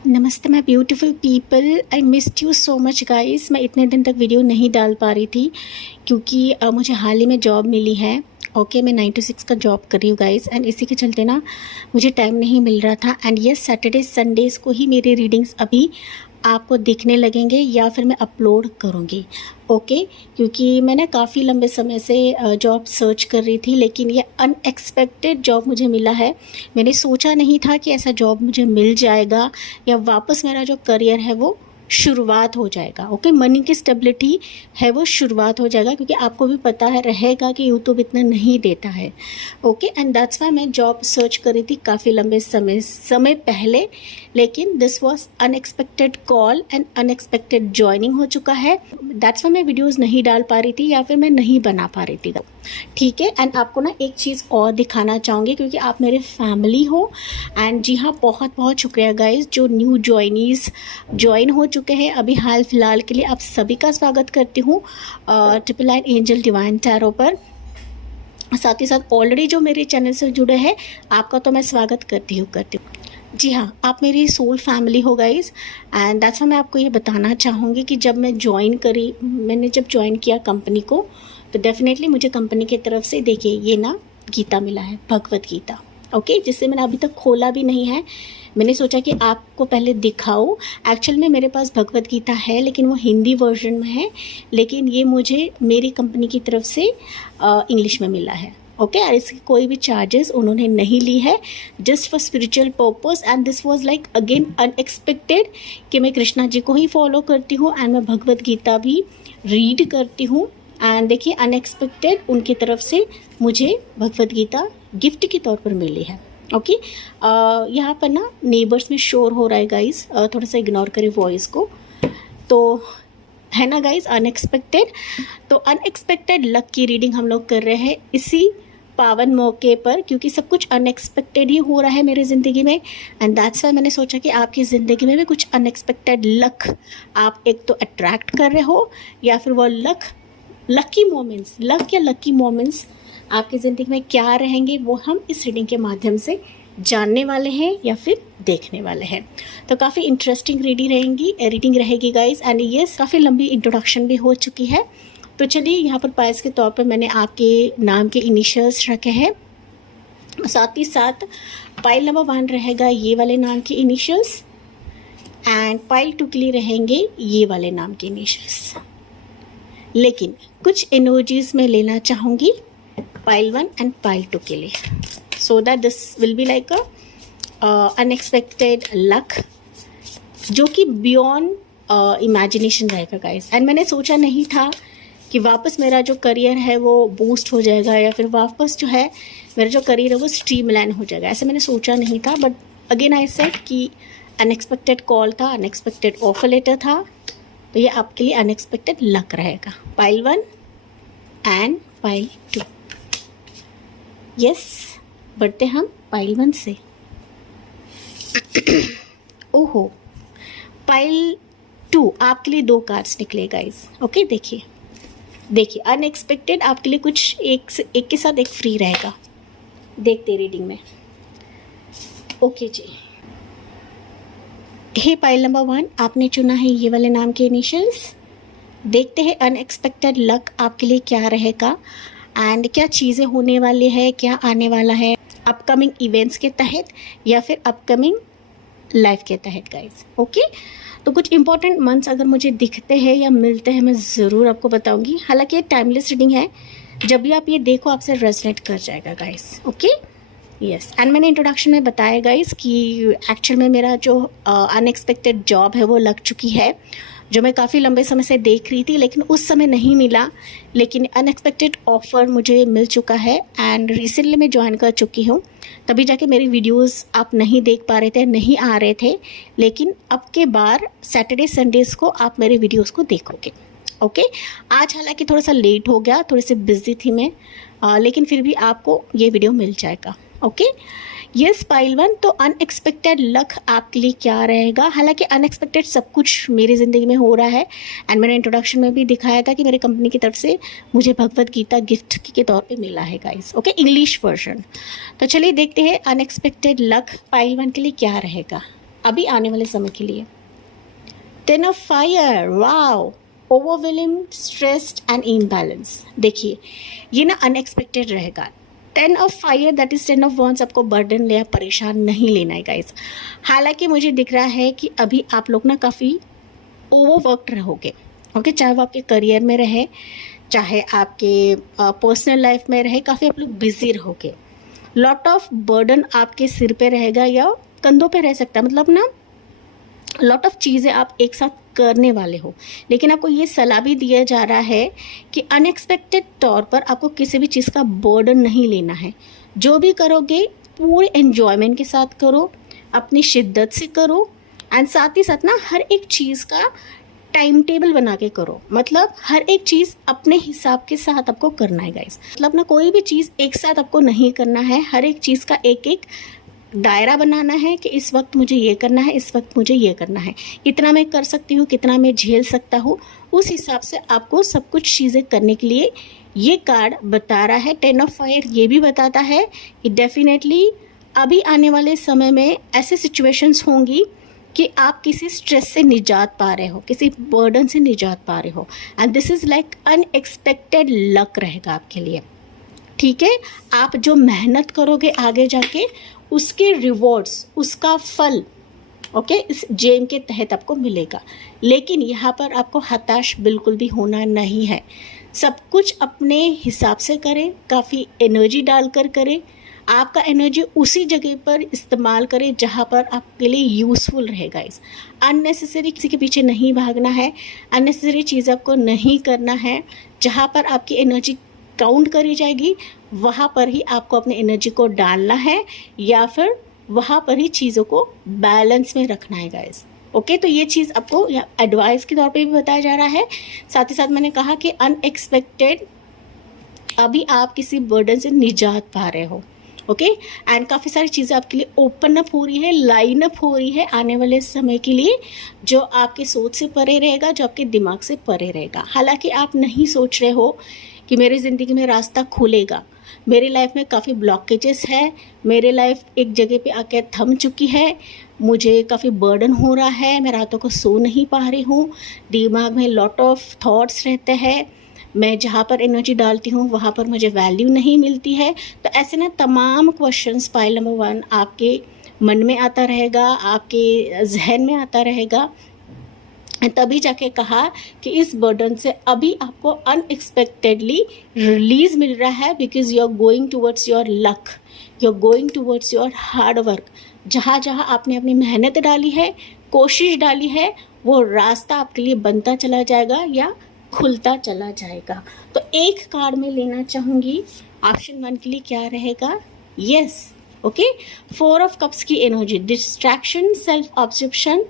नमस्ते my beautiful people, I missed you so much guys. मैं इतने दिन तक वीडियो नहीं डाल पा रही थी क्योंकि मुझे हाल ही में जॉब मिली है। ओके, मैं 9 to 6 का जॉब कर रही हूँ गाइस, एंड इसी के चलते ना मुझे टाइम नहीं मिल रहा था। एंड ये सैटरडे संडेज़ को ही मेरी रीडिंग्स अभी आपको दिखने लगेंगे या फिर मैं अपलोड करूँगी। ओके, क्योंकि मैंने काफ़ी लंबे समय से जॉब सर्च कर रही थी, लेकिन ये अनएक्सपेक्टेड जॉब मुझे मिला है। मैंने सोचा नहीं था कि ऐसा जॉब मुझे मिल जाएगा या वापस मेरा जो करियर है वो शुरुआत हो जाएगा। ओके, मनी की स्टेबिलिटी है वो शुरुआत हो जाएगा, क्योंकि आपको भी पता है रहेगा कि यूट्यूब इतना नहीं देता है। ओके, एंड दैट्स वाई मैं जॉब सर्च कर रही थी काफ़ी लंबे समय पहले, लेकिन this was unexpected call and unexpected joining हो चुका है। दैट्स वाई मैं वीडियोस नहीं डाल पा रही थी या फिर मैं नहीं बना पा रही थी। ठीक है, एंड आपको ना एक चीज़ और दिखाना चाहूँगी, क्योंकि आप मेरे फैमिली हो। एंड जी हाँ, बहुत बहुत शुक्रिया गाइज जो न्यू ज्वाइन हो चुके हैं अभी हाल फिलहाल के लिए। आप सभी का स्वागत करती हूँ triple nine angel divine tarot पर। साथ ही साथ ऑलरेडी जो मेरे चैनल से जुड़े हैं आपका तो मैं स्वागत करती हूँ। जी हाँ, आप मेरी सोल फैमिली हो गाइज, एंड दैट्स मैं आपको ये बताना चाहूँगी कि जब मैंने जब ज्वाइन किया कंपनी को, तो डेफिनेटली मुझे कंपनी की तरफ से देखिए ये ना गीता मिला है, भगवत गीता। ओके, जिससे मैंने अभी तक खोला भी नहीं है। मैंने सोचा कि आपको पहले दिखाऊं। एक्चुअल में मेरे पास भगवत गीता है, लेकिन वो हिंदी वर्जन में है, लेकिन ये मुझे मेरी कंपनी की तरफ से इंग्लिश में मिला है। ओके, और इसकी कोई भी चार्जेस उन्होंने नहीं ली है, just for spiritual purpose. And this was like again unexpected कि मैं कृष्णा जी को ही फॉलो करती हूँ एंड मैं भगवत गीता भी रीड करती हूँ। एंड देखिए, अनएक्सपेक्टेड उनकी तरफ से मुझे भगवत गीता गिफ्ट के तौर पर मिली है। ओके, यहाँ पर ना नेबर्स में शोर हो रहा है गाइस, थोड़ा सा इग्नोर करें वॉइस को, तो है ना गाइस अनएक्सपेक्टेड। तो अनएक्सपेक्टेड लक की रीडिंग हम लोग कर रहे हैं इसी पावन मौके पर, क्योंकि सब कुछ अनएक्सपेक्टेड ही हो रहा है मेरी ज़िंदगी में। एंड दैट्स वाई मैंने सोचा कि आपकी ज़िंदगी में भी कुछ अनएक्सपेक्टेड लक आप एक तो अट्रैक्ट कर रहे हो, या फिर वो लकी मोमेंट्स आपकी ज़िंदगी में क्या रहेंगे वो हम इस रीडिंग के माध्यम से जानने वाले हैं या फिर देखने वाले हैं। तो काफ़ी इंटरेस्टिंग रीडिंग रहेगी गाइस। एंड ये काफ़ी लंबी इंट्रोडक्शन भी हो चुकी है। तो चलिए, यहाँ पर पायस के तौर पर मैंने आपके नाम के इनिशियल्स रखे हैं, साथ ही साथ पाइल नंबर 1 रहेगा ये वाले नाम के इनिशियल्स, एंड पाइल 2 के लिए रहेंगे ये वाले नाम के इनिशियल्स। लेकिन कुछ एनर्जीज में लेना चाहूँगी पाइल 1 एंड पाइल 2 के लिए, so that this will be like unexpected luck जो कि बियॉन्ड इमेजिनेशन रहेगा गाइस। एंड मैंने सोचा नहीं था कि वापस मेरा जो करियर है वो बूस्ट हो जाएगा, या फिर वापस जो है मेरा जो करियर है वो स्ट्रीमलाइन हो जाएगा, ऐसे मैंने सोचा नहीं था। बट अगेन आई सेड कि अनएक्सपेक्टेड कॉल था, अनएक्सपेक्टेड ऑफर लेटर था, तो ये आपके लिए अनएक्सपेक्टेड लक रहेगा। Pile 1 and pile 2। यस, बढ़ते हम पाइल 1 से। ओहो, पाइल 2 आपके लिए 2 कार्ड्स निकले गाइस। ओके, देखिए अनएक्सपेक्टेड आपके लिए कुछ एक के साथ एक फ्री रहेगा, देखते रीडिंग में। ओके जी, हे पाइल नंबर 1, आपने चुना है ये वाले नाम के इनिशियल्स। देखते हैं अनएक्सपेक्टेड लक आपके लिए क्या रहेगा, एंड क्या चीज़ें होने वाली है, क्या आने वाला है अपकमिंग इवेंट्स के तहत या फिर अपकमिंग लाइफ के तहत गाइस। ओके, तो कुछ इंपॉर्टेंट मंथ्स अगर मुझे दिखते हैं या मिलते हैं मैं ज़रूर आपको बताऊंगी। हालांकि ये टाइमलेस रीडिंग है, जब भी आप ये देखो आपसे रेजोनेट कर जाएगा गाइस। ओके, यस, एंड मैंने इंट्रोडक्शन में बताया गाइस कि एक्चुअल में मेरा जो अनएक्सपेक्टेड जॉब है वो लग चुकी है, जो मैं काफ़ी लंबे समय से देख रही थी, लेकिन उस समय नहीं मिला। लेकिन अनएक्सपेक्टेड ऑफ़र मुझे मिल चुका है, एंड रिसेंटली मैं ज्वाइन कर चुकी हूँ। तभी जाके मेरी वीडियोस आप नहीं देख पा रहे थे, नहीं आ रहे थे, लेकिन अब के बार सैटरडे संडेज़ को आप मेरे वीडियोस को देखोगे। ओके, आज हालांकि थोड़ा सा लेट हो गया, थोड़ी सी बिजी थी मैं, लेकिन फिर भी आपको ये वीडियो मिल जाएगा। ओके, यस पाइल 1, तो अनएक्सपेक्टेड लक आपके लिए क्या रहेगा। हालांकि अनएक्सपेक्टेड सब कुछ मेरी ज़िंदगी में हो रहा है, एंड मैंने इंट्रोडक्शन में भी दिखाया था कि मेरी कंपनी की तरफ से मुझे भगवत गीता गिफ्ट के तौर पे मिला है गाइस। Okay, English version. तो चलिए देखते हैं अनएक्सपेक्टेड लक पाइल 1 के लिए क्या रहेगा। अभी आने वाले समय के लिए। 10 of fire, wow, overwhelmed, stressed and imbalance. देखिए ये ना अनएक्सपेक्टेड रहेगा। 10 of fire that is 10 of wands आपको बर्डन ले, परेशान नहीं लेना है गाइस। हालांकि मुझे दिख रहा है कि अभी आप लोग ना काफ़ी ओवरवर्कड रहोगे, ओके, चाहे वो आपके करियर में रहे, चाहे आपके पर्सनल लाइफ में रहे, काफ़ी आप लोग बिजी रहोगे। लॉट ऑफ बर्डन आपके सिर पे रहेगा या कंधों पे रह सकता है, मतलब ना लॉट ऑफ चीज़ें आप एक साथ करने वाले हो। लेकिन आपको ये सलाह भी दिया जा रहा है कि अनएक्सपेक्टेड तौर पर आपको किसी भी चीज़ का बर्डन नहीं लेना है। जो भी करोगे पूरे एन्जॉयमेंट के साथ करो, अपनी शिद्दत से करो, एंड साथ ही साथ ना हर एक चीज़ का टाइम टेबल बना के करो। मतलब हर एक चीज़ अपने हिसाब के साथ आपको करना है गाइस। मतलब ना कोई भी चीज़ एक साथ आपको नहीं करना है, हर एक चीज़ का एक एक दायरा बनाना है कि इस वक्त मुझे ये करना है, इस वक्त मुझे ये करना है, कितना मैं कर सकती हूँ, कितना मैं झेल सकता हूँ, उस हिसाब से आपको सब कुछ चीज़ें करने के लिए ये कार्ड बता रहा है। 10 ऑफ फायर ये भी बताता है कि डेफिनेटली अभी आने वाले समय में ऐसे सिचुएशंस होंगी कि आप किसी स्ट्रेस से निजात पा रहे हो, किसी बर्डन से निजात पा रहे हो, and this is like unexpected luck रहेगा आपके लिए। ठीक है, आप जो मेहनत करोगे आगे जाके उसके रिवॉर्ड्स, उसका फल, ओके, इस जेम के तहत आपको मिलेगा। लेकिन यहाँ पर आपको हताश बिल्कुल भी होना नहीं है। सब कुछ अपने हिसाब से करें, काफ़ी एनर्जी डालकर करें, आपका एनर्जी उसी जगह पर इस्तेमाल करें जहाँ पर आपके लिए यूज़फुल रहेगा। इस अननेसेसरी किसी के पीछे नहीं भागना है, अननेसेसरी चीज़ आपको नहीं करना है। जहाँ पर आपकी एनर्जी काउंट करी जाएगी वहाँ पर ही आपको अपनी एनर्जी को डालना है, या फिर वहाँ पर ही चीज़ों को बैलेंस में रखना है गाइस। ओके, तो ये चीज़ आपको एडवाइस के तौर पे भी बताया जा रहा है। साथ ही साथ मैंने कहा कि अनएक्सपेक्टेड अभी आप किसी बर्डन से निजात पा रहे हो, ओके, एंड काफ़ी सारी चीज़ें आपके लिए ओपन अप हो रही है, लाइन अप हो रही है आने वाले समय के लिए, जो आपकी सोच से परे रहेगा, जो आपके दिमाग से परे रहेगा। हालांकि आप नहीं सोच रहे हो कि मेरी ज़िंदगी में रास्ता खुलेगा, मेरी लाइफ में काफ़ी ब्लॉकेजेस है, मेरी लाइफ एक जगह पे आके थम चुकी है, मुझे काफ़ी बर्डन हो रहा है, मैं रातों को सो नहीं पा रही हूँ, दिमाग में लॉट ऑफ थॉट्स रहते हैं, मैं जहाँ पर एनर्जी डालती हूँ वहाँ पर मुझे वैल्यू नहीं मिलती है। तो ऐसे ना तमाम क्वेश्चंस पाइल नंबर 1 आपके मन में आता रहेगा, आपके जहन में आता रहेगा। तभी जाके कहा कि इस बर्डन से अभी आपको अनएक्सपेक्टेडली रिलीज मिल रहा है, because you are going towards your luck, you are going towards your hard work. जहाँ जहाँ आपने अपनी मेहनत डाली है, कोशिश डाली है, वो रास्ता आपके लिए बनता चला जाएगा या खुलता चला जाएगा। तो एक कार्ड में लेना चाहूँगी, ऑप्शन 1 के लिए क्या रहेगा? यस, ओके, 4 ऑफ कप्स की energy, distraction, self ऑब्सेप्शन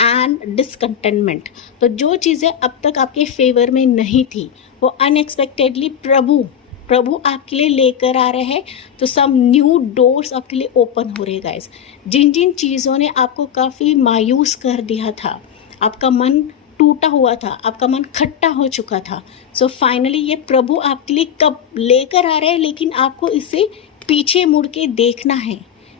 and discontentment. तो जो चीज़ें अब तक आपके फेवर में नहीं थी वो अनएक्सपेक्टेडली प्रभु आपके लिए लेकर आ रहे हैं। तो सब न्यू डोर्स आपके लिए ओपन हो रहे हैं गाइस। जिन जिन चीज़ों ने आपको काफ़ी मायूस कर दिया था, आपका मन टूटा हुआ था, आपका मन खट्टा हो चुका था, सो फाइनली ये प्रभु आपके लिए कब लेकर आ रहे हैं, लेकिन आपको इसे पीछे मुड़ के देखना है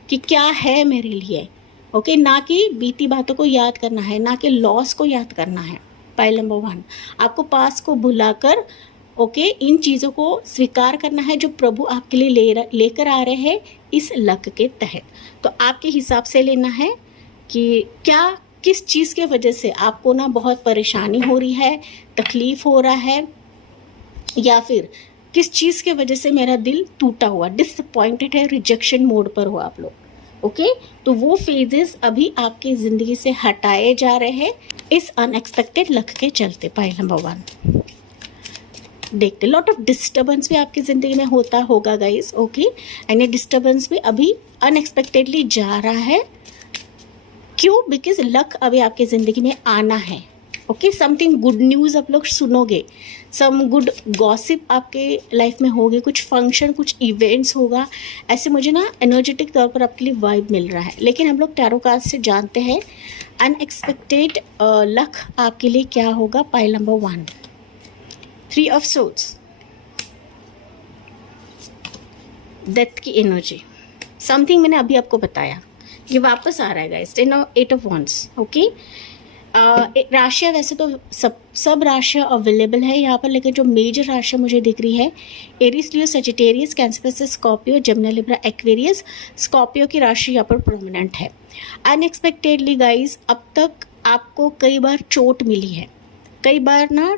कि क्या है मेरे लिए, ओके, ना कि बीती बातों को याद करना है, ना कि लॉस को याद करना है। पाइल नंबर 1, आपको पास को भुलाकर ओके इन चीज़ों को स्वीकार करना है जो प्रभु आपके लिए लेकर आ रहे हैं इस लक के तहत। तो आपके हिसाब से लेना है कि क्या किस चीज़ के वजह से आपको ना बहुत परेशानी हो रही है, तकलीफ़ हो रहा है, या फिर किस चीज़ के वजह से मेरा दिल टूटा हुआ, डिसअपॉइंटेड है, रिजेक्शन मोड पर हो आप लोग। ओके, तो वो फेजेस अभी आपकी ज़िंदगी से हटाए जा रहे हैं इस अनएक्सपेक्टेड लक के चलते। पाइल नंबर 1 देखते, लॉट ऑफ डिस्टर्बेंस भी आपकी ज़िंदगी में होता होगा गाइस, ओके, एंड ये डिस्टर्बेंस भी अभी अनएक्सपेक्टेडली जा रहा है। क्यों? बिकॉज लक अभी आपकी ज़िंदगी में आना है, ओके, समथिंग गुड न्यूज़ आप लोग सुनोगे, सम गुड गॉसिप आपके लाइफ में होगी, कुछ फंक्शन, कुछ इवेंट्स होगा, ऐसे मुझे ना एनर्जेटिक तौर पर आपके लिए वाइब मिल रहा है। लेकिन हम लोग टैरो कार्ड से जानते हैं अनएक्सपेक्टेड लक आपके लिए क्या होगा। Pile number 1, 3 of swords, death की एनर्जी, समथिंग मैंने अभी आपको बताया ये वापस आ रहा है गाइस, 8 ऑफ wands। ओके, राशियाँ वैसे तो सब राशियाँ अवेलेबल है यहाँ पर, लेकिन जो मेजर राशियाँ मुझे दिख रही है Aries, Leo, Sagittarius, Cancer, Scorpio, Jamuna, Libra, Aquarius. Scorpio की राशि यहाँ पर प्रोमिनेंट है। अनएक्सपेक्टेडली गाइज अब तक आपको कई बार चोट मिली है, कई बार ना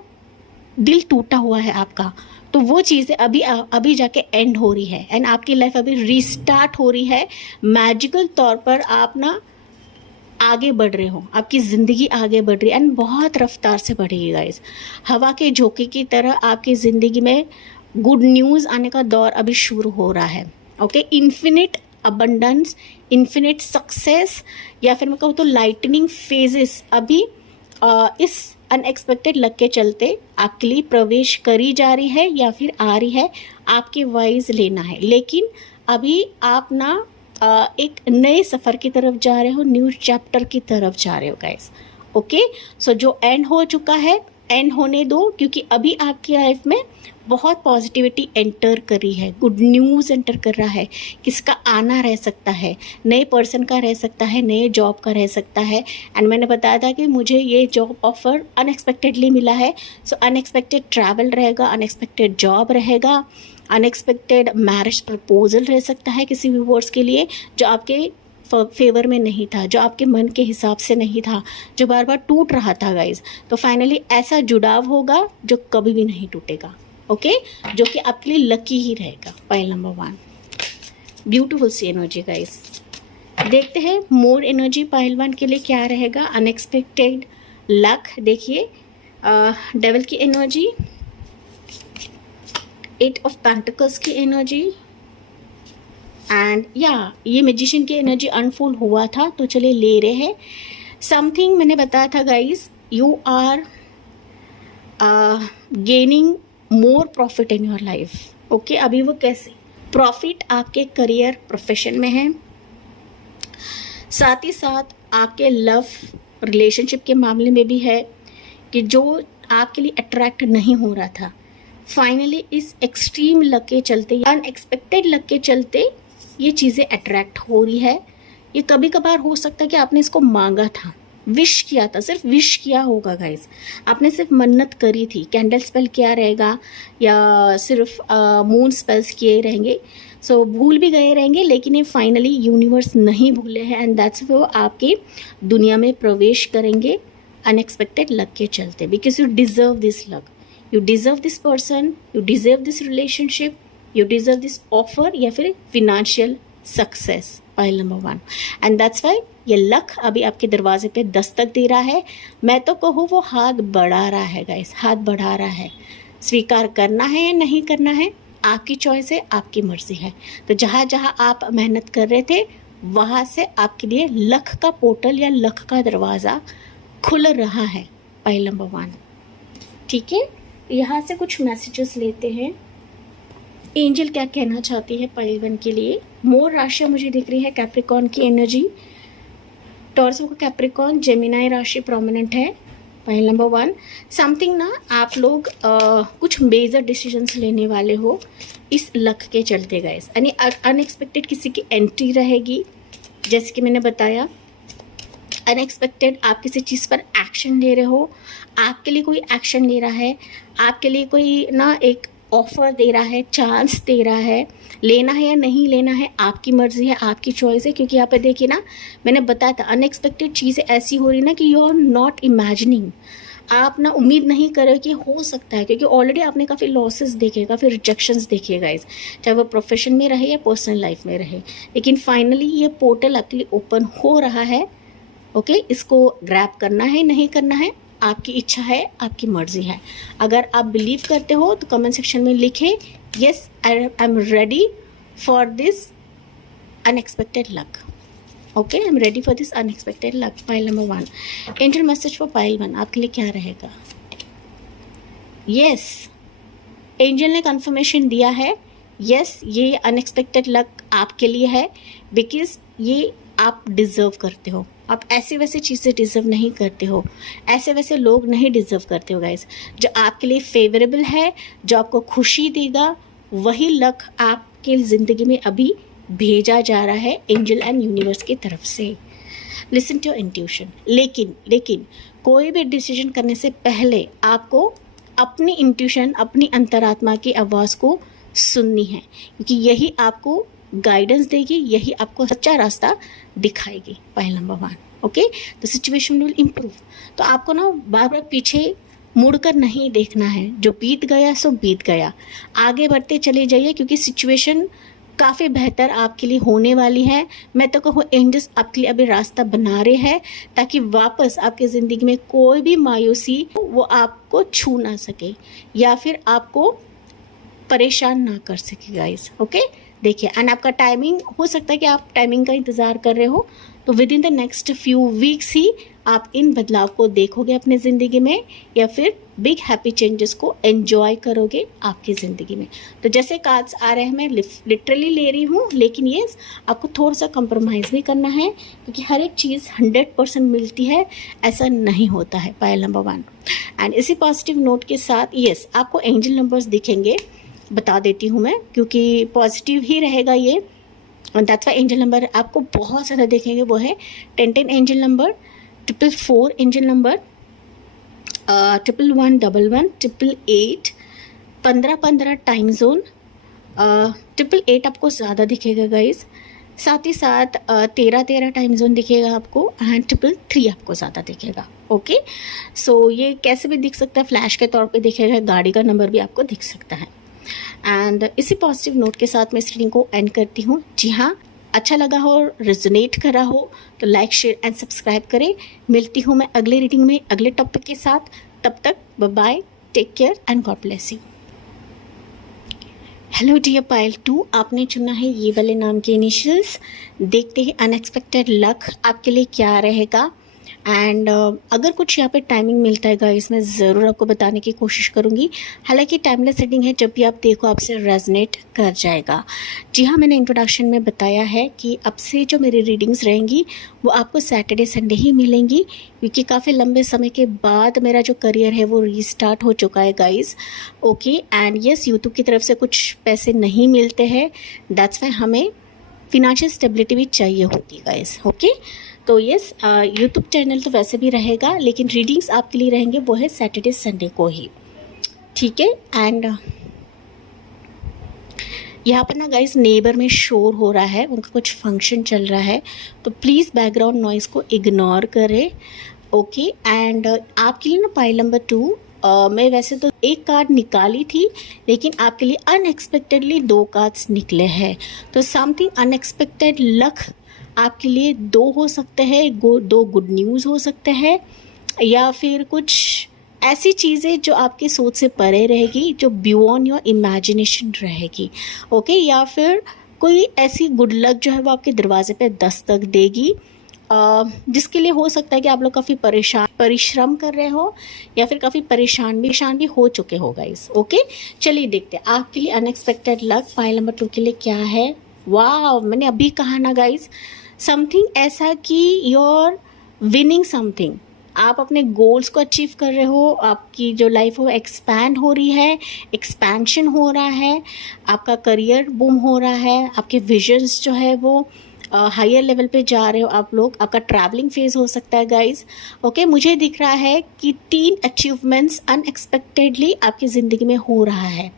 दिल टूटा हुआ है आपका, तो वो चीज़ें अभी जाके एंड हो रही है एंड आपकी लाइफ अभी रीस्टार्ट हो रही है। मैजिकल तौर पर आप ना आगे बढ़ रहे हो, आपकी ज़िंदगी आगे बढ़ रही है एंड बहुत रफ्तार से बढ़ेगी गाइस। हवा के झोंके की तरह आपकी ज़िंदगी में गुड न्यूज़ आने का दौर अभी शुरू हो रहा है। Okay, infinite abundance, infinite success, या फिर मैं कहूँ तो लाइटनिंग फेजेस अभी इस अनएक्सपेक्टेड लक के चलते आपके लिए प्रवेश करी जा रही है या फिर आ रही है। आपके वाइज लेना है, लेकिन अभी आप ना एक नए सफ़र की तरफ जा रहे हो, न्यू चैप्टर की तरफ जा रहे हो गाइस। ओके, सो जो एंड हो चुका है एंड होने दो, क्योंकि अभी आपकी लाइफ में बहुत पॉजिटिविटी एंटर कर रही है, गुड न्यूज़ एंटर कर रहा है। किसका आना रह सकता है, नए पर्सन का रह सकता है, नए जॉब का रह सकता है। एंड मैंने बताया था कि मुझे ये जॉब ऑफर अनएक्सपेक्टेडली मिला है, सो अनएक्सपेक्टेड ट्रैवल रहेगा, अनएक्सपेक्टेड जॉब रहेगा, अनएक्सपेक्टेड मैरिज प्रपोजल रह सकता है किसी व्यूअर्स के लिए जो आपके फेवर में नहीं था, जो आपके मन के हिसाब से नहीं था, जो बार बार टूट रहा था गाइज। तो फाइनली ऐसा जुड़ाव होगा जो कभी भी नहीं टूटेगा। ओके, जो कि आपके लिए लकी ही रहेगा। पाइल नंबर 1, ब्यूटीफुल सी एनर्जी गाइज। देखते हैं मोर एनर्जी पाइल 1 के लिए क्या रहेगा। अनएक्सपेक्टेड लक, देखिए डेविल की एनर्जी, 8 ऑफ पेंटिकल्स की एनर्जी एंड ये मैजिशियन की एनर्जी अनफोल्ड हुआ था, तो चलिए ले रहे हैं। समथिंग मैंने बताया था guys, you are gaining more profit in your life. Okay, अभी वो कैसे प्रॉफिट आपके करियर प्रोफेशन में है, साथ ही साथ आपके लव रिलेशनशिप के मामले में भी है कि जो आपके लिए अट्रैक्ट नहीं हो रहा था, फाइनली इस एक्सट्रीम लक के चलते, अनएक्सपेक्टेड लक के चलते ये चीज़ें अट्रैक्ट हो रही है। ये कभी कभार हो सकता है कि आपने इसको मांगा था, विश किया था, सिर्फ विश किया होगा गाइस, आपने सिर्फ मन्नत करी थी। कैंडल स्पेल किया रहेगा या सिर्फ मून स्पेल्स किए रहेंगे, सो भूल भी गए रहेंगे, लेकिन ये फाइनली यूनिवर्स नहीं भूले हैं एंड दैट्स वो आपकी दुनिया में प्रवेश करेंगे अनएक्सपेक्टेड लक के चलते, because you deserve this luck, you deserve this person, you deserve this relationship, you deserve this offer या फिर financial success. Pile number 1 and that's Y ये लक अभी आपके दरवाजे पे दस्तक दे रहा है। मैं तो कहूँ वो हाथ बढ़ा रहा है गाइस, हाथ बढ़ा रहा है। स्वीकार करना है या नहीं करना है आपकी चॉइस है, आपकी मर्जी है। तो जहाँ जहाँ आप मेहनत कर रहे थे वहाँ से आपके लिए लक का पोर्टल या लक का दरवाज़ा खुल रहा है। पाइल नंबर 1, ठीक है। यहाँ से कुछ मैसेजेस लेते हैं, एंजल क्या कहना चाहती है पाइल 1 के लिए। मोर राशि मुझे दिख रही है कैप्रिकॉर्न की एनर्जी, टॉरस का कैप्रिकॉर्न, जेमिनाई राशि प्रोमिनेंट है। पाइल नंबर 1, समथिंग ना आप लोग कुछ मेजर डिसीजंस लेने वाले हो इस लक के चलते गाइस, यानी अनएक्सपेक्टेड किसी की एंट्री रहेगी। जैसे कि मैंने बताया अनएक्सपेक्टेड आप किसी चीज़ पर एक्शन ले रहे हो, आपके लिए कोई एक्शन ले रहा है, आपके लिए कोई ना एक ऑफ़र दे रहा है, चांस दे रहा है। लेना है या नहीं लेना है आपकी मर्ज़ी है, आपकी चॉइस है। क्योंकि यहाँ पे देखिए ना, मैंने बताया था अनएक्सपेक्टेड चीज़ें ऐसी हो रही ना कि यू आर नॉट इमेजिनिंग, आप ना उम्मीद नहीं करें कि हो सकता है, क्योंकि ऑलरेडी आपने काफ़ी लॉसेस देखे, काफ़ी रिजेक्शंस देखे गाइस, चाहे वो प्रोफेशन में रहे या पर्सनल लाइफ में रहे। लेकिन फाइनली ये पोर्टल आपके लिए ओपन हो रहा है। ओके, इसको ग्रैब करना है नहीं करना है आपकी इच्छा है, आपकी मर्जी है। अगर आप बिलीव करते हो तो कमेंट सेक्शन में लिखें yes I am ready for this unexpected luck. Okay, I am ready for this unexpected luck. Pile number 1, angel message for pile 1 आपके लिए क्या रहेगा। यस, एंजल ने कंफर्मेशन दिया है, यस ये अनएक्सपेक्टेड लक आपके लिए है, बिकॉज ये आप डिज़र्व करते हो। आप ऐसे वैसे चीज़ें डिज़र्व नहीं करते हो, ऐसे वैसे लोग नहीं डिज़र्व करते हो गाइस। जो आपके लिए फेवरेबल है, जो आपको खुशी देगा, वही लक आपके ज़िंदगी में अभी भेजा जा रहा है एंजल एंड यूनिवर्स की तरफ से। Listen to your intuition. लेकिन कोई भी डिसीजन करने से पहले आपको अपनी इंट्यूशन, अपनी अंतरात्मा की आवाज़ को सुननी है, क्योंकि यही आपको गाइडेंस देगी, यही आपको सच्चा रास्ता दिखाएगी। Point number 1। Okay, the situation will improve. तो आपको ना बार बार पीछे मुड़कर नहीं देखना है, जो बीत गया सो बीत गया, आगे बढ़ते चले जाइए, क्योंकि सिचुएशन काफ़ी बेहतर आपके लिए होने वाली है। मैं तो कहूँ एंजल्स आपके लिए अभी रास्ता बना रहे हैं, ताकि वापस आपके ज़िंदगी में कोई भी मायूसी वो आपको छू ना सके या फिर आपको परेशान ना कर सके गाइस। ओके, देखिए, एंड आपका टाइमिंग हो सकता है कि आप टाइमिंग का इंतज़ार कर रहे हो, तो with in the next few weeks ही आप इन बदलाव को देखोगे अपने ज़िंदगी में, या फिर बिग हैप्पी चेंजेस को एंजॉय करोगे आपकी ज़िंदगी में। तो जैसे कार्ड्स आ रहे हैं, मैं लिटरली ले रही हूँ, लेकिन ये आपको थोड़ा सा कंप्रोमाइज़ भी करना है, क्योंकि हर एक चीज़ 100% मिलती है, ऐसा नहीं होता है। Point number 1। एंड इसी पॉजिटिव नोट के साथ यस, आपको एंजल नंबर्स दिखेंगे, बता देती हूँ मैं, क्योंकि पॉजिटिव ही रहेगा ये। दैट्स व्हाई एंजल नंबर आपको बहुत ज़्यादा देखेंगे, वो है 1010 angel number, 444 angel number, 1111, 888, 1515 time zone, 888 आपको ज़्यादा दिखेगा गाइज, साथ ही साथ 1313 टाइम जोन दिखेगा आपको, एंड 333 आपको ज़्यादा दिखेगा। ओके, सो ये कैसे भी दिख सकता है, फ्लैश के तौर पे दिखेगा, गाड़ी का नंबर भी आपको दिख सकता है। एंड इसी पॉजिटिव नोट के साथ मैं इस रीडिंग को एंड करती हूँ। जी हाँ, अच्छा लगा हो, रेजोनेट करा हो तो लाइक, शेयर एंड सब्सक्राइब करें। मिलती हूँ मैं अगले रीडिंग में अगले टॉपिक के साथ। तब तक bye bye, take care and God bless you. Hello dear pile 2, आपने चुना है ये वाले नाम के इनिशियल्स। देखते हैं अनएक्सपेक्टेड लक आपके लिए क्या रहेगा। एंड अगर कुछ यहाँ पे टाइमिंग मिलता है गाइस, मैं ज़रूर आपको बताने की कोशिश करूँगी। हालांकि टाइमलेस रीडिंग है, जब भी आप देखो आपसे रेजनेट कर जाएगा। जी हाँ, मैंने इंट्रोडक्शन में बताया है कि अब से जो मेरी रीडिंग्स रहेंगी वो आपको सैटरडे संडे ही मिलेंगी, क्योंकि काफ़ी लंबे समय के बाद मेरा जो करियर है वो रीस्टार्ट हो चुका है guys. Okay, and yes, YouTube की तरफ से कुछ पैसे नहीं मिलते हैं, दैट्स वाई हमें फिनेंशियल स्टेबिलिटी भी चाहिए होती है गाइस। ओके, तो यस, यूट्यूब चैनल तो वैसे भी रहेगा, लेकिन रीडिंग्स आपके लिए रहेंगे वो है सैटरडे संडे को ही, ठीक है। एंड यहाँ पर ना गाइस नेबर में शोर हो रहा है, उनका कुछ फंक्शन चल रहा है, तो प्लीज़ बैकग्राउंड नॉइज़ को इग्नोर करें। ओके, एंड आपके लिए ना पाइल नंबर 2, मैं वैसे तो एक कार्ड निकाली थी, लेकिन आपके लिए अनएक्सपेक्टेडली 2 कार्ड्स निकले हैं। तो समथिंग अनएक्सपेक्टेड लक आपके लिए 2 हो सकते हैं, 2 गुड न्यूज़ हो सकते हैं, या फिर कुछ ऐसी चीज़ें जो आपकी सोच से परे रहेगी, जो बियॉन्ड योर इमेजिनेशन रहेगी। ओके, या फिर कोई ऐसी गुड लक जो है वो आपके दरवाजे पे दस्तक देगी, जिसके लिए हो सकता है कि आप लोग काफ़ी परिश्रम कर रहे हो, या फिर काफ़ी परेशान भी हो चुके हो गाइस। ओके, चलिए देखते हैं आपके लिए अनएक्सपेक्टेड लक पाइल नंबर 2 के लिए क्या है। वाह, मैंने अभी कहा ना गाइस, समथिंग ऐसा कि योर विनिंग समथिंग, आप अपने गोल्स को अचीव कर रहे हो, आपकी जो लाइफ हो एक्सपैंड हो रही है, एक्सपेंशन हो रहा है, आपका करियर बूम हो रहा है, आपके विजन्स जो है वो हायर लेवल पे जा रहे हो आप लोग, आपका ट्रैवलिंग फेज हो सकता है गाइस। ओके, मुझे दिख रहा है कि 3 अचीवमेंट्स अनएक्सपेक्टेडली आपकी ज़िंदगी में हो रहा है।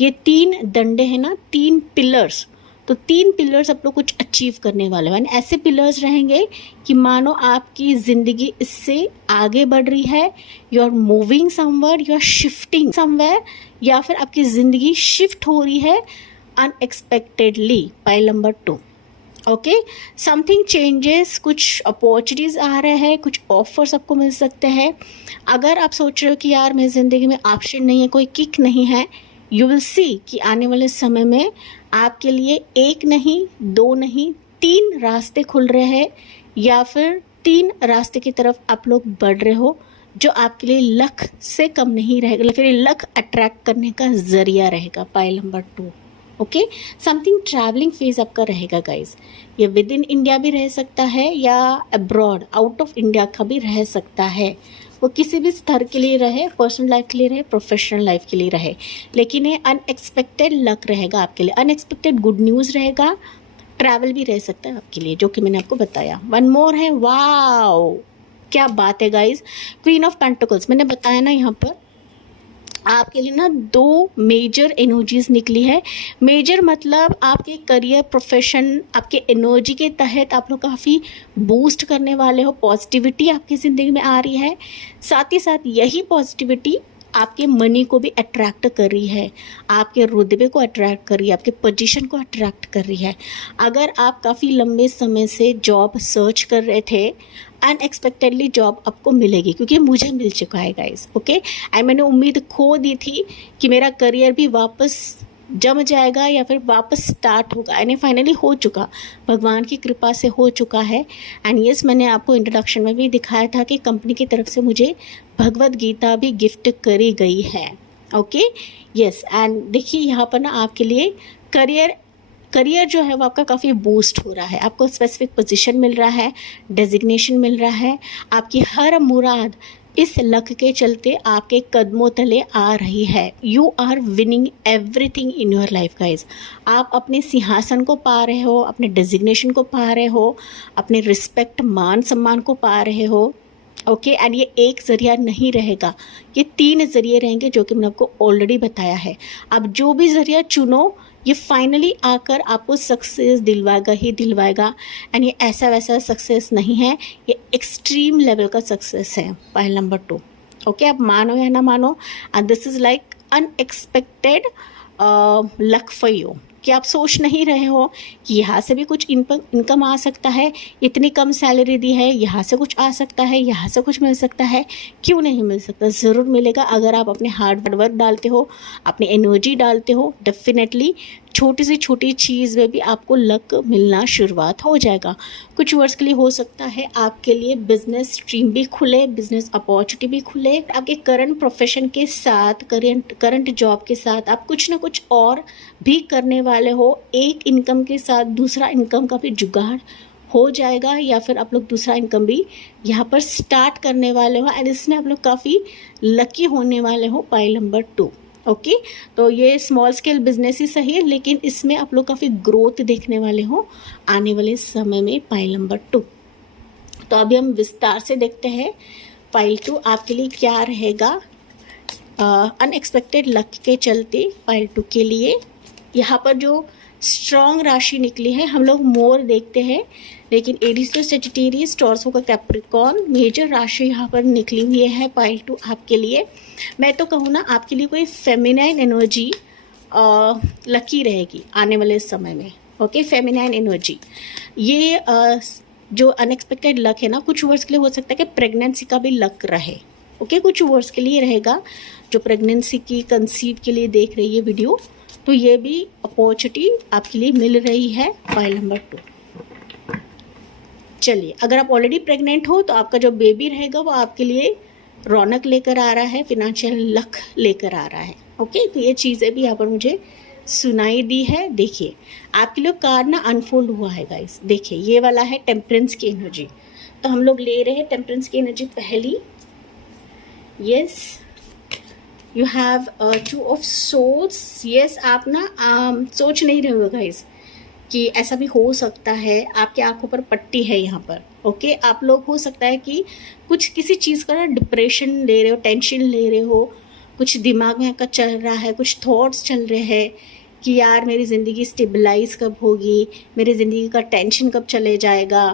ये 3 डंडे हैं ना, 3 पिलर्स, तो 3 पिलर्स आप लोग कुछ अचीव करने वाले हो। ऐसे पिलर्स रहेंगे कि मानो आपकी ज़िंदगी इससे आगे बढ़ रही है, you are moving somewhere, you are shifting somewhere, या फिर आपकी ज़िंदगी शिफ्ट हो रही है unexpectedly. Pile number 2, okay, something changes, कुछ अपॉर्चुनिटीज़ आ रहे हैं, कुछ ऑफर्स आपको मिल सकते हैं। अगर आप सोच रहे हो कि यार मेरी ज़िंदगी में ऑप्शन नहीं है, कोई किक नहीं है, यू विल सी कि आने वाले समय में आपके लिए 1 नहीं, 2 नहीं, 3 रास्ते खुल रहे हैं, या फिर 3 रास्ते की तरफ आप लोग बढ़ रहे हो, जो आपके लिए लक से कम नहीं रहेगा, फिर लक अट्रैक्ट करने का ज़रिया रहेगा। Pile number 2, okay, something travelling phase आपका रहेगा गाइस। ये विद इन इंडिया भी रह सकता है, या अब्रॉड आउट ऑफ इंडिया का भी रह सकता है, वो किसी भी स्तर के लिए रहे, पर्सनल लाइफ के लिए रहे, प्रोफेशनल लाइफ के लिए रहे, लेकिन ये अनएक्सपेक्टेड लक रहेगा आपके लिए, अनएक्सपेक्टेड गुड न्यूज़ रहेगा, ट्रैवल भी रह सकता है आपके लिए, जो कि मैंने आपको बताया। वन मोर है, वाओ क्या बात है गाइज, क्वीन ऑफ पेंटिकल्स। मैंने बताया ना यहाँ पर आपके लिए ना 2 मेजर एनर्जीज निकली है। मेजर मतलब आपके करियर, प्रोफेशन, आपके एनर्जी के तहत आप लोग काफ़ी बूस्ट करने वाले हो, पॉजिटिविटी आपकी ज़िंदगी में आ रही है। साथ ही साथ यही पॉजिटिविटी आपके मनी को भी अट्रैक्ट कर रही है, आपके रुतबे को अट्रैक्ट कर रही है, आपके पोजीशन को अट्रैक्ट कर रही है। अगर आप काफ़ी लंबे समय से जॉब सर्च कर रहे थे, अनएक्सपेक्टेडली जॉब आपको मिलेगी, क्योंकि मुझे मिल चुका है गाइस, ओके। एंड मैंने उम्मीद खो दी थी कि मेरा करियर भी वापस जम जाएगा या फिर वापस स्टार्ट होगा, यानी फाइनली हो चुका, भगवान की कृपा से हो चुका है। एंड यस, मैंने आपको इंट्रोडक्शन में भी दिखाया था कि कंपनी की तरफ से मुझे भगवद गीता भी गिफ्ट करी गई है, ओके यस। एंड देखिए यहाँ पर ना आपके लिए करियर जो है वो आपका काफ़ी बूस्ट हो रहा है, आपको स्पेसिफिक पोजीशन मिल रहा है, डेजिग्नेशन मिल रहा है, आपकी हर मुराद इस लक के चलते आपके कदमों तले आ रही है। You are winning everything in your life guys. आप अपने सिंहासन को पा रहे हो, अपने डेजिग्नेशन को पा रहे हो, अपने रिस्पेक्ट, मान सम्मान को पा रहे हो, ओके। एंड ये एक ज़रिया नहीं रहेगा, ये 3 ज़रिए रहेंगे, जो कि मैंने आपको ऑलरेडी बताया है। अब जो भी ज़रिया चुनो, ये फाइनली आकर आपको सक्सेस दिलवाएगा ही दिलवाएगा। एंड ये ऐसा वैसा सक्सेस नहीं है, ये एक्सट्रीम लेवल का सक्सेस है। Point number 2, okay. आप मानो या ना मानो, and this is like unexpected luck for you, कि आप सोच नहीं रहे हो कि यहाँ से भी कुछ इनकम आ सकता है, इतनी कम सैलरी दी है, यहाँ से कुछ आ सकता है, यहाँ से कुछ मिल सकता है। क्यों नहीं मिल सकता, ज़रूर मिलेगा अगर आप अपने हार्ड वर्क डालते हो, अपनी एनर्जी डालते हो। डेफिनेटली छोटी से छोटी चीज़ में भी आपको लक मिलना शुरुआत हो जाएगा। कुछ वर्ष के लिए हो सकता है आपके लिए बिजनेस स्ट्रीम भी खुले, बिजनेस अपॉर्चुनिटी भी खुले। आपके करंट प्रोफेशन के साथ, करंट जॉब के साथ आप कुछ ना कुछ और भी करने वाले हो। एक इनकम के साथ दूसरा इनकम का भी जुगाड़ हो जाएगा, या फिर आप लोग दूसरा इनकम भी यहाँ पर स्टार्ट करने वाले हो। एंड इसमें आप लोग काफ़ी लकी होने वाले हो। Point number 2, okay. तो ये स्मॉल स्केल बिजनेस ही सही है, लेकिन इसमें आप लोग काफ़ी ग्रोथ देखने वाले हो आने वाले समय में। पॉइंट नंबर 2, तो अभी हम विस्तार से देखते हैं पॉइंट 2 आपके लिए क्या रहेगा अनएक्सपेक्टेड लक के चलते। पॉइंट 2 के लिए यहाँ पर जो स्ट्रॉन्ग राशि निकली है, हम लोग मोर देखते हैं, लेकिन एरीज तो सजिटेरियस, टॉरस का कैप्रिकॉर्न, मेजर राशि यहाँ पर निकली हुई है। पॉइंट 2 आपके लिए, मैं तो कहूँ ना, आपके लिए कोई फेमिनाइन एनर्जी लकी रहेगी आने वाले समय में, ओके। फेमिनाइन एनर्जी, ये जो अनएक्सपेक्टेड लक है ना, कुछ वर्ष के लिए हो सकता है कि प्रेगनेंसी का भी लक रहे, ओके। कुछ वर्ष के लिए रहेगा, जो प्रेगनेंसी की, कंसीव के लिए देख रही है वीडियो, तो ये भी अपॉर्चुनिटी आपके लिए मिल रही है। पॉइंट नंबर 2, चलिए, अगर आप ऑलरेडी प्रेग्नेंट हो तो आपका जो बेबी रहेगा वो आपके लिए रौनक लेकर आ रहा है, फिनेंशियल लक लेकर आ रहा है, ओके। तो ये चीज़ें भी यहाँ पर मुझे सुनाई दी है। देखिए आपके लिए कार्ड ना अनफोल्ड हुआ है गाइस, देखिए ये वाला है टेम्परेंस की एनर्जी, तो हम लोग ले रहे हैं टेम्परेंस की एनर्जी पहली। Yes, you have 2 of swords. Yes, आप ना सोच नहीं रहे हो गाइस कि ऐसा भी हो सकता है, आपके आंखों पर पट्टी है यहाँ पर, ओके। आप लोग हो सकता है कि कुछ किसी चीज़ का ना डिप्रेशन ले रहे हो, टेंशन ले रहे हो, कुछ दिमाग में का चल रहा है, कुछ थॉट्स चल रहे हैं कि यार मेरी ज़िंदगी स्टेबलाइज कब होगी, मेरी ज़िंदगी का टेंशन कब चले जाएगा,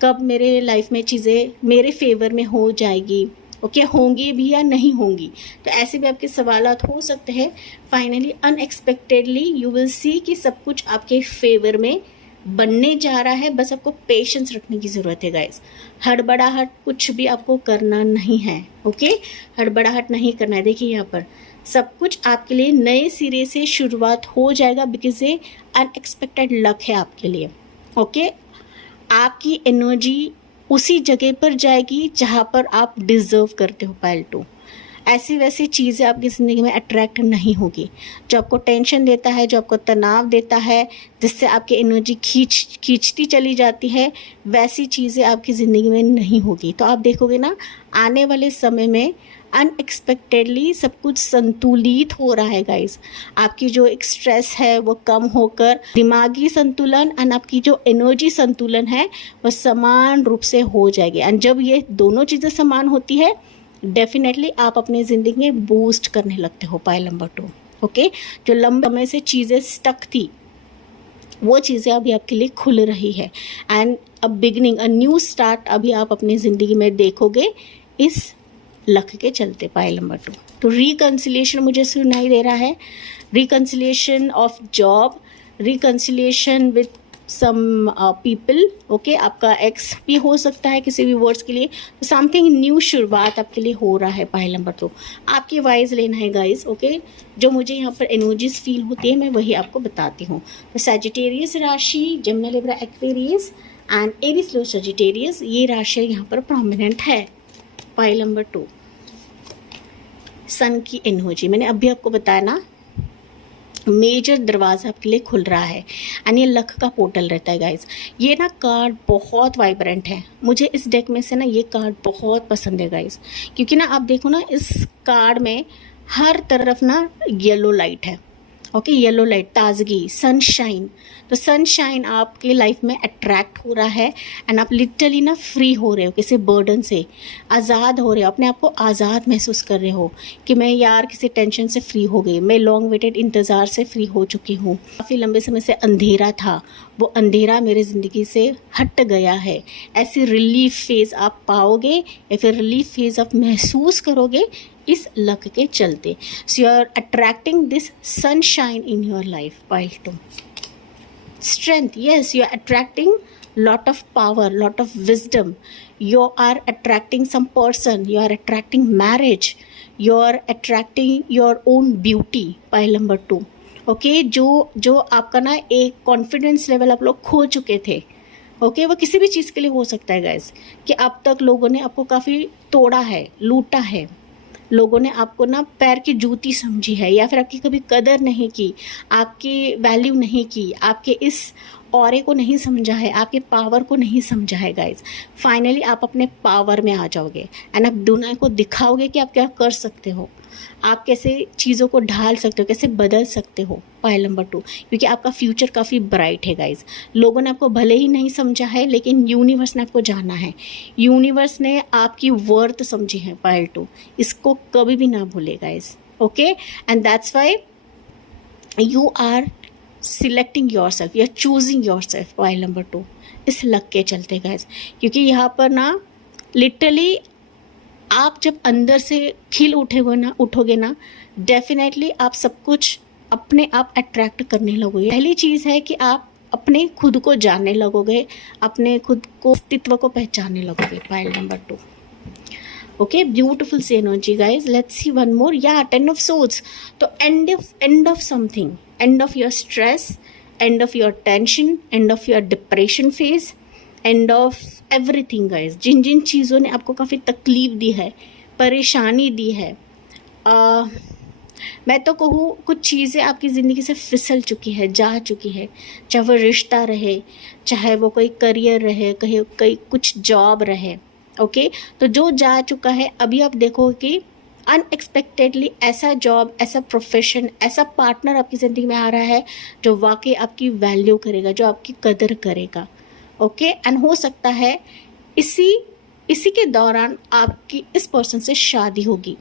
कब मेरे लाइफ में चीज़ें मेरे फेवर में हो जाएगी, ओके, होंगी भी या नहीं होंगी। तो ऐसे भी आपके सवालात हो सकते हैं। Finally unexpectedly you will see कि सब कुछ आपके फेवर में बनने जा रहा है। बस आपको पेशेंस रखने की ज़रूरत है गाइस। हड़बड़ाहट कुछ भी आपको करना नहीं है, ओके। हड़बड़ाहट नहीं करना है। देखिए यहाँ पर सब कुछ आपके लिए नए सिरे से शुरुआत हो जाएगा, बिकॉज ये अनएक्सपेक्टेड लक है आपके लिए, ओके। आपकी एनर्जी उसी जगह पर जाएगी जहाँ पर आप डिज़र्व करते हो। पॉइंट 2, ऐसी वैसी चीज़ें आपकी ज़िंदगी में अट्रैक्ट नहीं होगी। जो आपको टेंशन देता है, जो आपको तनाव देता है, जिससे आपकी एनर्जी खींचती चली जाती है, वैसी चीज़ें आपकी ज़िंदगी में नहीं होगी। तो आप देखोगे ना, आने वाले समय में अनएक्सपेक्टेडली सब कुछ संतुलित हो रहा है गाइस। आपकी जो एक स्ट्रेस है वो कम होकर दिमागी संतुलन एंड आपकी जो एनर्जी संतुलन है वो समान रूप से हो जाएगी। एंड जब ये दोनों चीज़ें समान होती है, डेफिनेटली आप अपनी ज़िंदगी में बूस्ट करने लगते हो। Point number 2, okay. जो लंबे समय से चीज़ें स्टक थी, वो चीज़ें अभी आपके लिए खुल रही है and a beginning, a new start अभी आप अपनी ज़िंदगी में देखोगे इस लक के चलते। पाइल नंबर 2, तो रिकन्सिलिएशन मुझे सुनाई दे रहा है। Reconciliation of job, reconciliation with some people, okay. आपका एक्स भी हो सकता है किसी भी वर्ड्स के लिए। तो समथिंग न्यू शुरुआत आपके लिए हो रहा है। पाइल नंबर 2, आपकी वाइज लेना है गाइस, ओके। जो मुझे यहाँ पर एनर्जीज फील होती है मैं वही आपको बताती हूँ। तो सजिटेरियस राशि, Jamuna, Libra, Aquarius and Aries, low, Sagittarius, ये राशि यहाँ पर प्रोमिनेंट है। पाइल नंबर 2, सन की एनर्जी, मैंने अभी आपको बताया ना, मेजर दरवाज़ा आपके लिए खुल रहा है एंड ये लक का पोर्टल रहता है गाइस। ये ना कार्ड बहुत वाइब्रेंट है, मुझे इस डेक में से ना ये कार्ड बहुत पसंद है गाइस, क्योंकि ना आप देखो ना, इस कार्ड में हर तरफ ना येलो लाइट है, ओके। येलो लाइट, ताजगी, सनशाइन। तो सनशाइन आपके लाइफ में अट्रैक्ट हो रहा है एंड आप लिटरली ना फ्री हो रहे हो किसी बर्डन से, आज़ाद हो रहे हो, अपने आप को आज़ाद महसूस कर रहे हो कि मैं यार किसी टेंशन से फ्री हो गई, मैं लॉन्ग वेटेड इंतज़ार से फ्री हो चुकी हूँ। काफ़ी लंबे समय से अंधेरा था, वो अंधेरा मेरी ज़िंदगी से हट गया है। ऐसी रिलीफ फेज़ आप पाओगे या फिर रिलीफ फेज़ आप महसूस करोगे इस लक के चलते। So you are attracting this sunshine in your life. Pile 2, strength, yes, you are attracting lot of power, lot of wisdom. You are attracting some person, you are attracting marriage, you are attracting your own beauty. Pile number 2, okay. जो आपका ना एक confidence level आप लोग खो चुके थे, okay, वो किसी भी चीज़ के लिए हो सकता है गाइस, कि अब तक लोगों ने आपको काफ़ी तोड़ा है, लूटा है, लोगों ने आपको ना पैर की जूती समझी है, या फिर आपकी कभी कदर नहीं की, आपकी वैल्यू नहीं की, आपके इस ऑरे को नहीं समझा है, आपके पावर को नहीं समझा है गाइज। फाइनली आप अपने पावर में आ जाओगे एंड आप दुनिया को दिखाओगे कि आप क्या कर सकते हो, आप कैसे चीज़ों को ढाल सकते हो, कैसे बदल सकते हो। पॉइंट नंबर 2, क्योंकि आपका फ्यूचर काफ़ी ब्राइट है गाइज। लोगों ने आपको भले ही नहीं समझा है, लेकिन यूनिवर्स ने आपको जाना है, यूनिवर्स ने आपकी वर्थ समझी है। पॉइंट 2, इसको कभी भी ना भूले guys, okay. And that's why you are selecting yourself, you are choosing yourself. Point number 2, इस लक के चलते गाइज, क्योंकि यहाँ पर ना लिटरली आप जब अंदर से खिल उठोगे ना, डेफिनेटली आप सब कुछ अपने आप अट्रैक्ट करने लगोगे। पहली चीज़ है कि आप अपने खुद को जानने लगोगे, अपने खुद को अस्तित्व को पहचानने लगोगे। पॉइंट नंबर 2, ओके, ब्यूटिफुल सी energy guys. Let's see one more. या 10 ऑफ सोर्ड्स, तो end of something, end of your stress, end of your tension, end of your depression phase, end of everything guys. जिन जिन चीज़ों ने आपको काफ़ी तकलीफ दी है, परेशानी दी है, मैं तो कहूँ कुछ चीज़ें आपकी ज़िंदगी से फिसल चुकी है, जा चुकी है, चाहे वो रिश्ता रहे, चाहे वो कोई करियर रहे, कहीं कुछ जॉब रहे, ओके। तो जो जा चुका है, अभी आप देखो कि अनएक्सपेक्टेडली ऐसा जॉब, ऐसा प्रोफेशन, ऐसा पार्टनर आपकी ज़िंदगी में आ रहा है जो वाकई आपकी वैल्यू करेगा, जो आपकी कदर करेगा, ओके। एंड हो सकता है इसी के दौरान आपकी इस पर्सन से शादी होगी,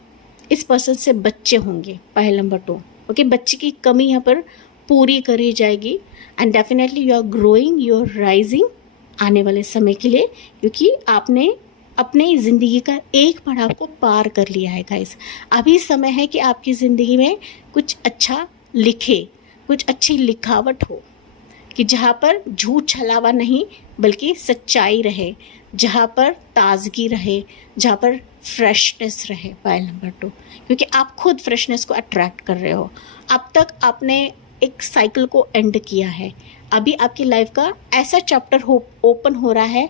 इस पर्सन से बच्चे होंगे। पहला नंबर 2, ओके। बच्चे की कमी यहाँ पर पूरी करी जाएगी and definitely you are growing, you are rising आने वाले समय के लिए, क्योंकि आपने अपने ज़िंदगी का एक पड़ाव को पार कर लिया है गाइस। अभी समय है कि आपकी ज़िंदगी में कुछ अच्छा लिखे, कुछ अच्छी लिखावट हो, कि जहाँ पर झूठ छलावा नहीं बल्कि सच्चाई रहे, जहाँ पर ताजगी रहे, जहाँ पर फ्रेशनेस रहे। पॉइंट नंबर 2, क्योंकि आप खुद फ्रेशनेस को अट्रैक्ट कर रहे हो। अब तक आपने एक साइकिल को एंड किया है, अभी आपकी लाइफ का ऐसा चैप्टर ओपन हो रहा है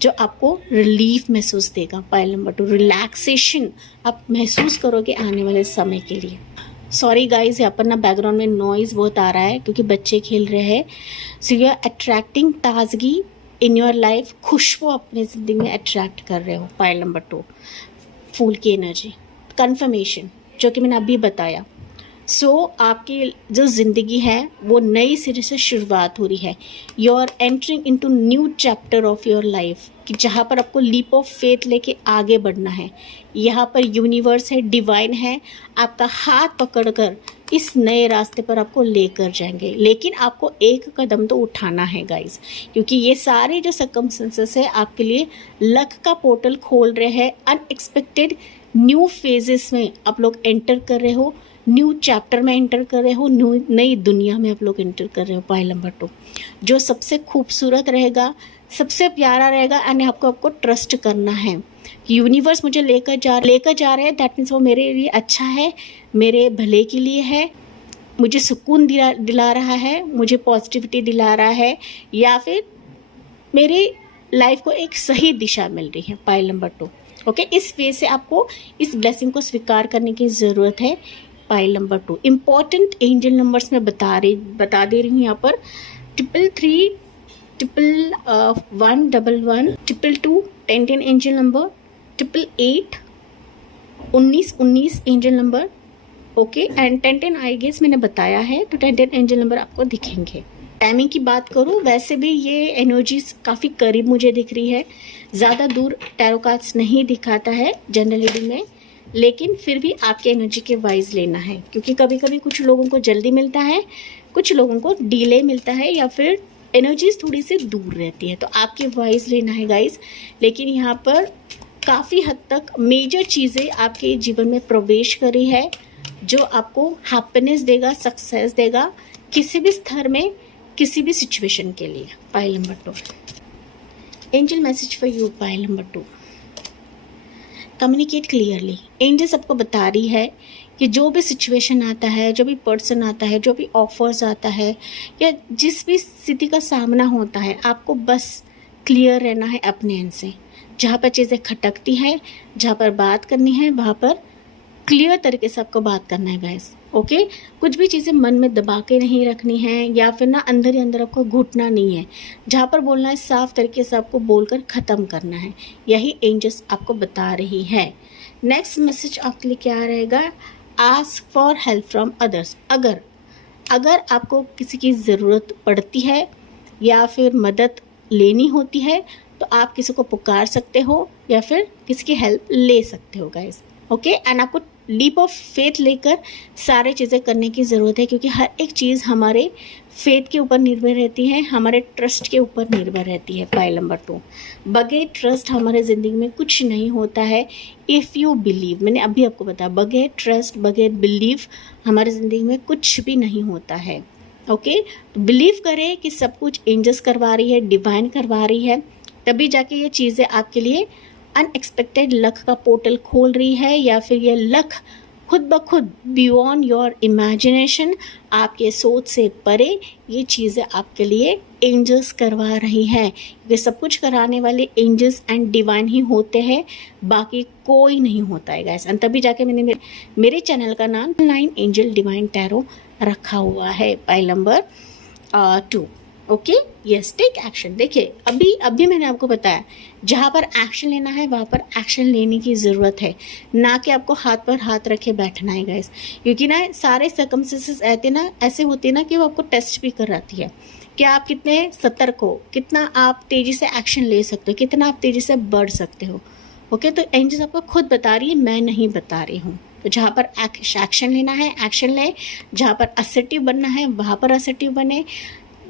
जो आपको रिलीफ महसूस देगा। पाइल नंबर 2, रिलैक्सेशन आप महसूस करोगे आने वाले समय के लिए। सॉरी गाइज, यहाँ पर ना बैकग्राउंड में नॉइज़ बहुत आ रहा है क्योंकि बच्चे खेल रहे हैं। सो यू आर अट्रैक्टिंग ताजगी इन योर लाइफ, खुशबू अपनी ज़िंदगी में अट्रैक्ट कर रहे हो। पाइल नंबर 2, फूल की एनर्जी, कन्फर्मेशन जो कि मैंने अभी बताया। सो आपकी जो ज़िंदगी है वो नई सिरे से शुरुआत हो रही है। You are entering into new chapter of your life, कि जहाँ पर आपको लीप ऑफ फेथ लेके आगे बढ़ना है। यहाँ पर यूनिवर्स है, डिवाइन है, आपका हाथ पकड़कर इस नए रास्ते पर आपको लेकर जाएंगे। लेकिन आपको एक कदम तो उठाना है गाइस, क्योंकि ये सारे जो सर्कमस्टेंसेस है आपके लिए लक का पोर्टल खोल रहे हैं। अनएक्सपेक्टेड न्यू फेजेस में आप लोग एंटर कर रहे हो, न्यू चैप्टर में एंटर कर रहे हो, नई दुनिया में आप लोग एंटर कर रहे हो। पाइल नंबर 2, जो सबसे खूबसूरत रहेगा, सबसे प्यारा रहेगा, एंड आपको ट्रस्ट करना है कि यूनिवर्स मुझे लेकर जा रहे हैं। दैट मीन्स वो मेरे लिए अच्छा है, मेरे भले के लिए है, मुझे सुकून दिला रहा है, मुझे पॉजिटिविटी दिला रहा है, या फिर मेरी लाइफ को एक सही दिशा मिल रही है। Pile number 2, okay. इस वे से आपको इस ब्लेसिंग को स्वीकार करने की ज़रूरत है। Pile number 2, important angel numbers में बता दे रही हूँ यहाँ पर। 333, 111, 222, 10 angel number, 888, 19 angel number, okay. And 10 I guess मैंने बताया है, तो 10 एंजल नंबर आपको दिखेंगे। टाइमिंग की बात करूँ, वैसे भी ये एनर्जीज काफ़ी करीब मुझे दिख रही है, ज़्यादा दूर टैरो कार्ड्स नहीं दिखाता है जनरल रीडिंग में, लेकिन फिर भी आपके एनर्जी के वाइज लेना है, क्योंकि कभी कभी कुछ लोगों को जल्दी मिलता है, कुछ लोगों को डिले मिलता है, या फिर एनर्जीज थोड़ी सी दूर रहती है, तो आपके वाइज लेना है गाइस। लेकिन यहाँ पर काफ़ी हद तक मेजर चीज़ें आपके जीवन में प्रवेश करी है, जो आपको हैप्पीनेस देगा, सक्सेस देगा, किसी भी स्तर में, किसी भी सिचुएशन के लिए। Pile number 2, angel message for you. Pile number 2, communicate clearly. Angel सबको बता रही है कि जो भी सिचुएशन आता है, जो भी पर्सन आता है, जो भी ऑफर्स आता है, या जिस भी स्थिति का सामना होता है, आपको बस क्लियर रहना है अपने एंड से। जहाँ पर चीज़ें खटकती हैं, जहाँ पर बात करनी है, वहाँ पर क्लियर तरीके से आपको बात करना है गाइस, ओके। कुछ भी चीज़ें मन में दबा के नहीं रखनी है, या फिर ना अंदर ही अंदर आपको घुटना नहीं है। जहाँ पर बोलना है साफ तरीके से आपको बोलकर ख़त्म करना है। यही एंजल्स आपको बता रही है। नेक्स्ट मैसेज आपके लिए क्या रहेगा? Ask for help from others. अगर आपको किसी की ज़रूरत पड़ती है या फिर मदद लेनी होती है, तो आप किसी को पुकार सकते हो या फिर किसी की हेल्प ले सकते हो गाइस, ओके। एंड आपको लीप ऑफ फेथ लेकर सारे चीज़ें करने की ज़रूरत है, क्योंकि हर एक चीज़ हमारे फेथ के ऊपर निर्भर रहती है, हमारे ट्रस्ट के ऊपर निर्भर रहती है। पाइल नंबर 2, बगैर ट्रस्ट हमारे ज़िंदगी में कुछ नहीं होता है। इफ़ यू बिलीव, मैंने अभी आपको बताया, बगैर ट्रस्ट, बगैर बिलीव हमारे ज़िंदगी में कुछ भी नहीं होता है, ओके। तो बिलीव करें कि सब कुछ एंजल्स करवा रही है, डिवाइन करवा रही है, तभी जाके ये चीज़ें आपके लिए अनएक्सपेक्टेड लक का पोर्टल खोल रही है, या फिर ये लक खुद ब खुद बियॉन्ड योर इमेजिनेशन, आपके सोच से परे ये चीज़ें आपके लिए एंजल्स करवा रही हैं। ये सब कुछ कराने वाले एंजल्स एंड डिवाइन ही होते हैं, बाकी कोई नहीं होता है गाइस। एंड तभी जाके मैंने मेरे चैनल का नाम 9 एंजल डिवाइन टैरो रखा हुआ है। Pile number 2, okay. Yes, take action. देखिए अभी मैंने आपको बताया, जहाँ पर एक्शन लेना है वहाँ पर एक्शन लेने की ज़रूरत है, ना कि आपको हाथ पर हाथ रखे बैठना है गाइस। क्योंकि ना सारे सर्कमस्टेंसेस ऐसे होते ना कि वो आपको टेस्ट भी कराती है कि आप कितने सतर्क हो, कितना आप तेज़ी से एक्शन ले सकते हो, कितना आप तेज़ी से बढ़ सकते हो, ओके। तो एंजल्स आपको खुद बता रही है, मैं नहीं बता रही हूँ। तो जहाँ पर एक्शन लेना है एक्शन लें, जहाँ पर असर्टिव बनना है वहाँ पर असर्टिव बने,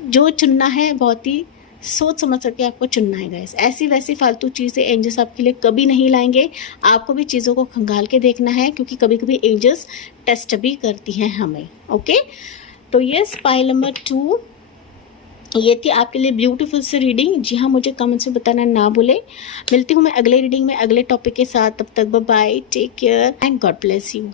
जो चुनना है बहुत ही सोच समझ करके आपको चुनना है गाइस। ऐसी वैसी फालतू चीज़ें एंजल्स आपके लिए कभी नहीं लाएंगे। आपको भी चीज़ों को खंगाल के देखना है, क्योंकि कभी कभी एंजल्स टेस्ट भी करती हैं हमें, ओके। तो यस, पाइल नंबर 2 ये थी आपके लिए ब्यूटीफुल सी रीडिंग। जी हाँ, मुझे कमेंट्स में बताना ना भूले। मिलती हूँ मैं अगले रीडिंग में अगले टॉपिक के साथ। तब तक bye bye, take care and God bless you.